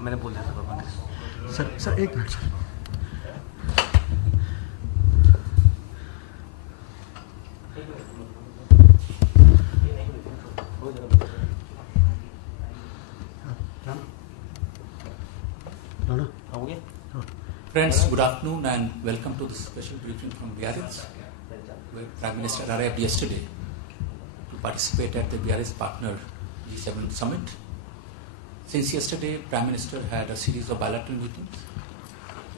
मैंने बोल दिया था पापा ने। सर एक minute sir. Friends, good afternoon and welcome to this special briefing from Biarritz, where Prime Minister arrived yesterday to participate at the Biarritz Partner G7 Summit. Since yesterday, Prime Minister had a series of bilateral meetings.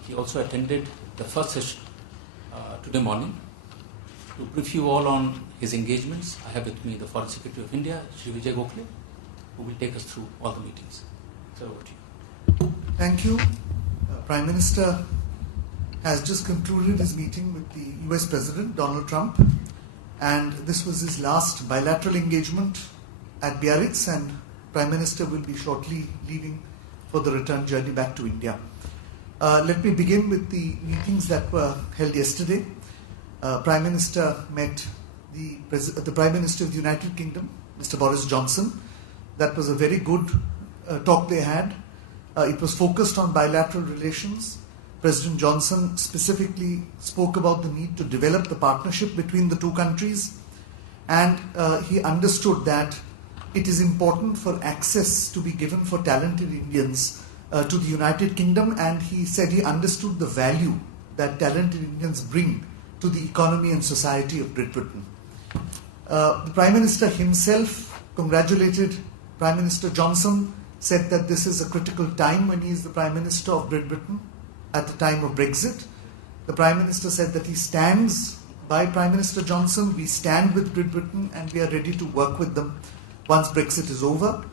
He also attended the first session today morning. To brief you all on his engagements, I have with me the Foreign Secretary of India, Shri Vijay Gokhale, who will take us through all the meetings. So over to you. Thank you. Prime Minister has just concluded his meeting with the US President Donald Trump, and this was his last bilateral engagement at Biarritz, and Prime Minister will be shortly leaving for the return journey back to India. Let me begin with the meetings that were held yesterday. Prime Minister met the Prime Minister of the United Kingdom, Mr. Boris Johnson. That was a very good talk they had. It was focused on bilateral relations. President Johnson specifically spoke about the need to develop the partnership between the two countries, and he understood that it is important for access to be given for talented Indians to the United Kingdom, and he said he understood the value that talented Indians bring to the economy and society of Great Britain. The Prime Minister himself congratulated Prime Minister Johnson, said that this is a critical time when he is the Prime Minister of Great Britain at the time of Brexit. The Prime Minister said that he stands by Prime Minister Johnson, we stand with Great Britain and we are ready to work with them once Brexit is over.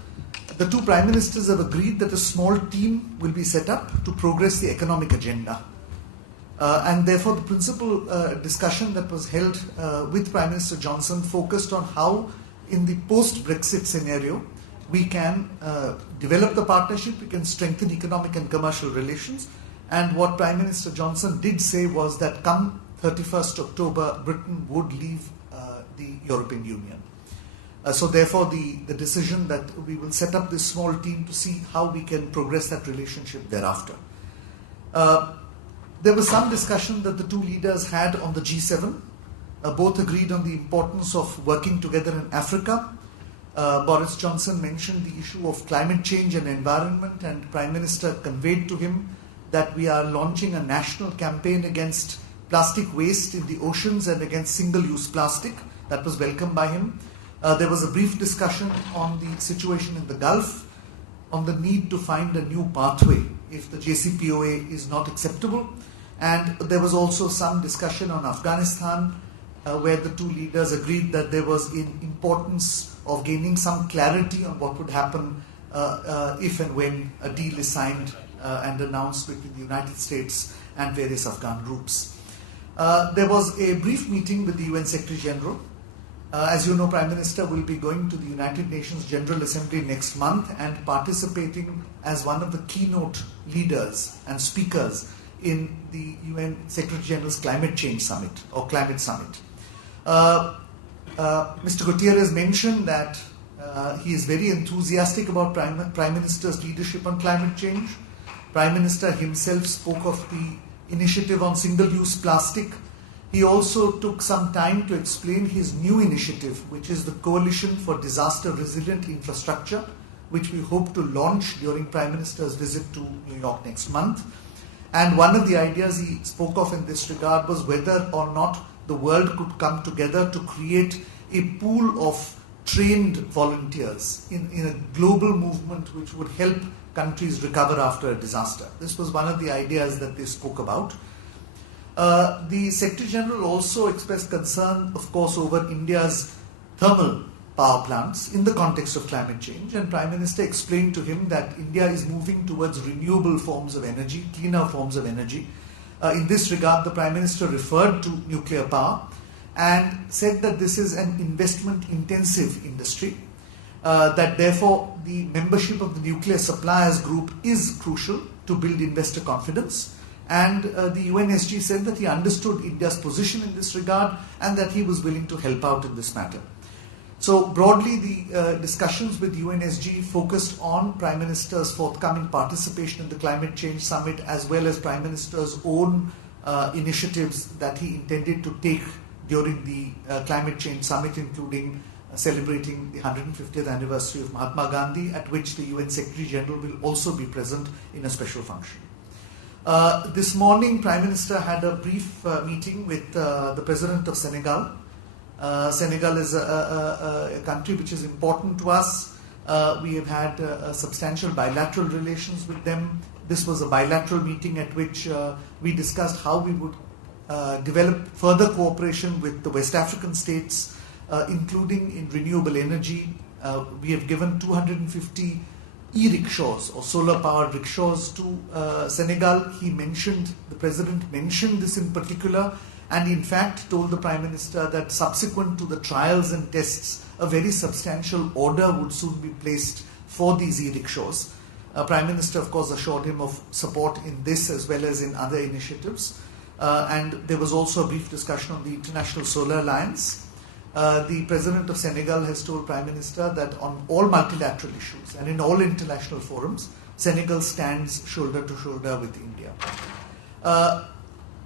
The two Prime Ministers have agreed that a small team will be set up to progress the economic agenda. And therefore the principal discussion that was held with Prime Minister Johnson focused on how in the post-Brexit scenario we can develop the partnership, we can strengthen economic and commercial relations. And what Prime Minister Johnson did say was that come 31st October, Britain would leave the European Union. So therefore the decision that we will set up this small team to see how we can progress that relationship thereafter. There was some discussion that the two leaders had on the G7. Both agreed on the importance of working together in Africa. Boris Johnson mentioned the issue of climate change and environment, and Prime Minister conveyed to him that we are launching a national campaign against plastic waste in the oceans and against single-use plastic. That was welcomed by him. There was a brief discussion on the situation in the Gulf, on the need to find a new pathway if the JCPOA is not acceptable. And there was also some discussion on Afghanistan, where the two leaders agreed that there was an importance of gaining some clarity on what would happen if and when a deal is signed and announced between the United States and various Afghan groups. There was a brief meeting with the UN Secretary General. As you know, Prime Minister will be going to the United Nations General Assembly next month and participating as one of the keynote leaders and speakers in the UN Secretary General's Climate Change Summit or Climate Summit. Mr. Gutierrez mentioned that he is very enthusiastic about Prime Minister's leadership on climate change. Prime Minister himself spoke of the initiative on single-use plastic. He also took some time to explain his new initiative, which is the Coalition for Disaster Resilient Infrastructure, which we hope to launch during Prime Minister's visit to New York next month. And one of the ideas he spoke of in this regard was whether or not the world could come together to create a pool of trained volunteers in a global movement which would help countries recover after a disaster. This was one of the ideas that they spoke about. The Secretary General also expressed concern, of course, over India's thermal power plants in the context of climate change, and Prime Minister explained to him that India is moving towards renewable forms of energy, cleaner forms of energy. In this regard, the Prime Minister referred to nuclear power and said that this is an investment-intensive industry, that therefore the membership of the Nuclear Suppliers Group is crucial to build investor confidence. And the UNSG said that he understood India's position in this regard and that he was willing to help out in this matter. So broadly, the discussions with UNSG focused on Prime Minister's forthcoming participation in the Climate Change Summit, as well as Prime Minister's own initiatives that he intended to take during the Climate Change Summit, including celebrating the 150th anniversary of Mahatma Gandhi, at which the UN Secretary General will also be present in a special function. This morning, Prime Minister had a brief meeting with the President of Senegal. Senegal is a country which is important to us. We have had substantial bilateral relations with them. This was a bilateral meeting at which we discussed how we would develop further cooperation with the West African states, including in renewable energy. We have given 250 e-rickshaws or solar-powered rickshaws to Senegal. The President mentioned this in particular, and in fact told the Prime Minister that subsequent to the trials and tests, a very substantial order would soon be placed for these e-rickshaws. Prime Minister, of course, assured him of support in this as well as in other initiatives. And there was also a brief discussion on the International Solar Alliance. The President of Senegal has told Prime Minister that on all multilateral issues and in all international forums, Senegal stands shoulder to shoulder with India.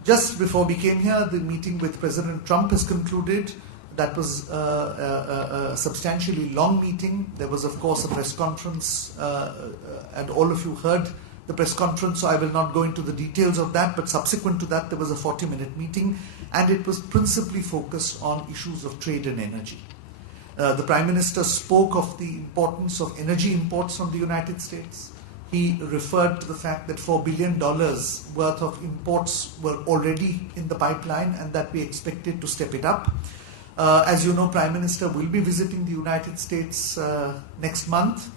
Just before we came here, the meeting with President Trump has concluded. That was a substantially long meeting. There was, of course, a press conference, and all of you heard the press conference, so I will not go into the details of that, but subsequent to that, there was a 40-minute meeting, and it was principally focused on issues of trade and energy. The Prime Minister spoke of the importance of energy imports from the United States. He referred to the fact that $4 billion worth of imports were already in the pipeline and that we expected to step it up. As you know, Prime Minister will be visiting the United States next month.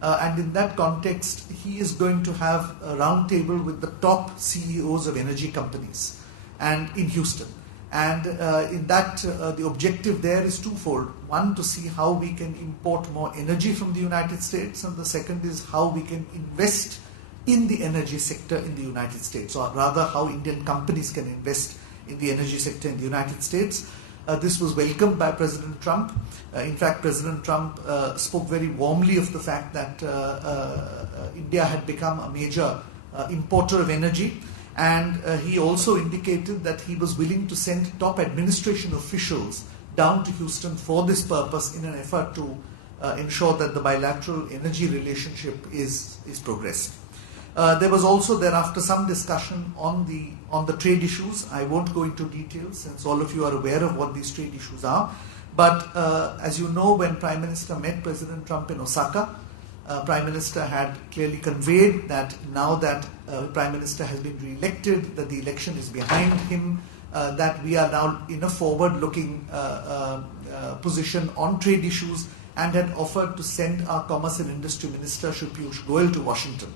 And in that context, he is going to have a roundtable with the top CEOs of energy companies and in Houston. And in that, the objective there is twofold. One, to see how we can import more energy from the United States, and the second is how we can invest in the energy sector in the United States, or rather how Indian companies can invest in the energy sector in the United States. This was welcomed by President Trump. In fact, President Trump spoke very warmly of the fact that India had become a major importer of energy, and he also indicated that he was willing to send top administration officials down to Houston for this purpose in an effort to ensure that the bilateral energy relationship is progressed. There was also thereafter some discussion on the trade issues. I won't go into details since all of you are aware of what these trade issues are. But as you know, when Prime Minister met President Trump in Osaka, Prime Minister had clearly conveyed that now that Prime Minister has been re-elected, that the election is behind him, that we are now in a forward-looking position on trade issues, and had offered to send our Commerce and Industry Minister, Shri Piyush Goyal, to Washington.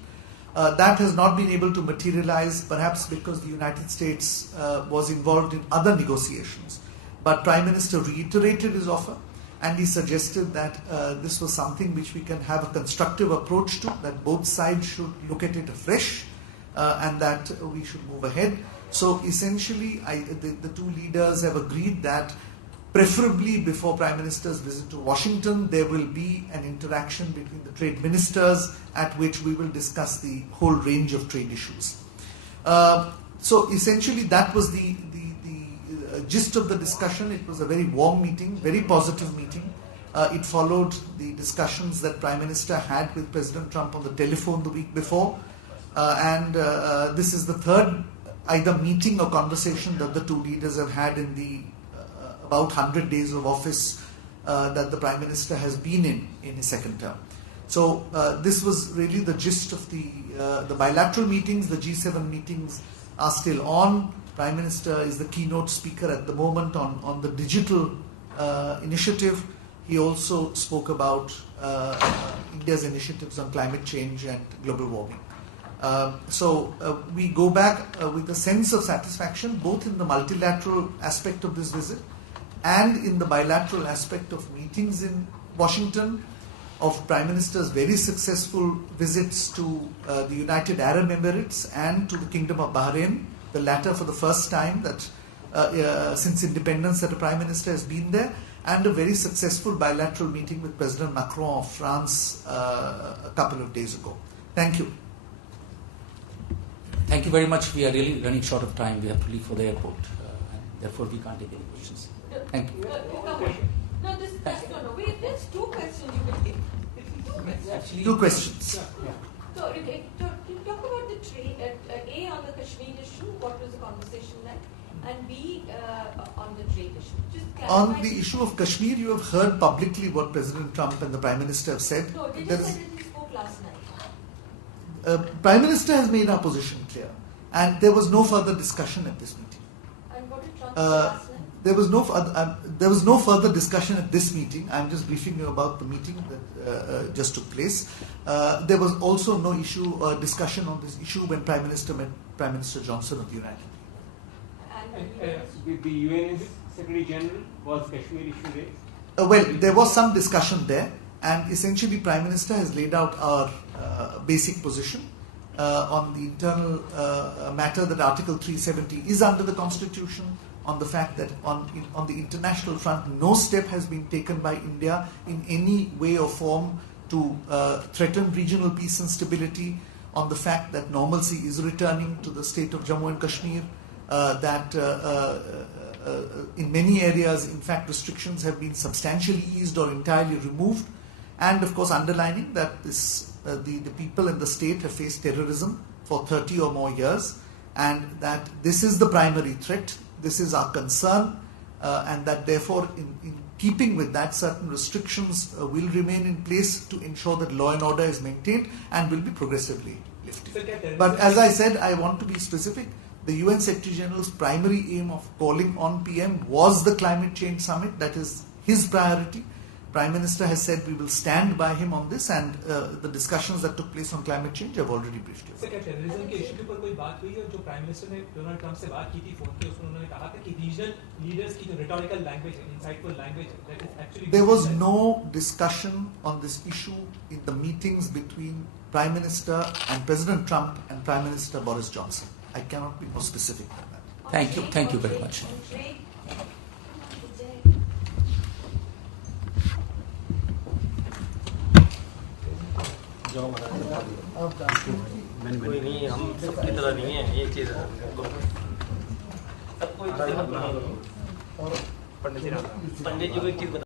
That has not been able to materialize, perhaps because the United States was involved in other negotiations. But Prime Minister reiterated his offer, and he suggested that this was something which we can have a constructive approach to, that both sides should look at it afresh, and that we should move ahead. So essentially, the two leaders have agreed that preferably before Prime Minister's visit to Washington, there will be an interaction between the trade ministers at which we will discuss the whole range of trade issues. So essentially that was the gist of the discussion. It was a very warm meeting, very positive meeting. It followed the discussions that Prime Minister had with President Trump on the telephone the week before. And this is the third either meeting or conversation that the two leaders have had in the about 100 days of office that the Prime Minister has been in his second term. So this was really the gist of the bilateral meetings. The G7 meetings are still on. Prime Minister is the keynote speaker at the moment on the digital initiative. He also spoke about India's initiatives on climate change and global warming. So we go back with a sense of satisfaction, both in the multilateral aspect of this visit and in the bilateral aspect of meetings in Washington, of Prime Minister's very successful visits to the United Arab Emirates and to the Kingdom of Bahrain, the latter for the first time that since independence that a Prime Minister has been there, and a very successful bilateral meeting with President Macron of France a couple of days ago. Thank you. Thank you very much. We are really running short of time. We have to leave for the airport. And therefore, we can't take any questions. Thank you. No, there's two questions you can take. Actually, Two questions. So, okay, to talk about the trade, A, on the Kashmir issue, what was the conversation like? And B, on the trade issue. Just On clarify. the issue of Kashmir, you have heard publicly what President Trump and the Prime Minister have said. No, they There just is- said that we spoke last night. Prime Minister has made our position clear, and there was no further discussion at this meeting. And what did Trump say last night? There was no further discussion at this meeting. I'm just briefing you about the meeting that just took place. There was also no discussion on this issue when Prime Minister met Prime Minister Johnson of the United Kingdom. And The UN Secretary General, was Kashmir issue raised? Well, there was some discussion there, and essentially Prime Minister has laid out our basic position on the internal matter that Article 370 is under the Constitution, on the fact that on the international front no step has been taken by India in any way or form to threaten regional peace and stability, on the fact that normalcy is returning to the state of Jammu and Kashmir, that in many areas, in fact, restrictions have been substantially eased or entirely removed, and of course underlining that the people and the state have faced terrorism for 30 or more years, and that this is the primary threat, this is our concern, and that therefore in keeping with that, certain restrictions will remain in place to ensure that law and order is maintained and will be progressively lifted. But as I said, I want to be specific. The UN Secretary General's primary aim of calling on PM was the climate change summit. That is his priority. Prime Minister has said we will stand by him on this, and the discussions that took place on climate change have already briefed you. Sir क्या terrorism के issue के ऊपर कोई बात हुई है? जो prime minister ने डोनाल्ड ट्रंप से बात की थी फोन पे, उसमें उन्होंने कहा था कि रीजनल लीडर्स की जो रिटोरिकल लैंग्वेज है, इंसाइटफुल लैंग्वेज है, that is actually There was no discussion on this issue in the meetings between Prime Minister and President Trump and Prime Minister Boris Johnson. I cannot be more specific than that. Thank you very much. कोई नहीं, हम सबकी तरह नहीं है, ये चीज़ है। सबको पंडित जी को एक चीज़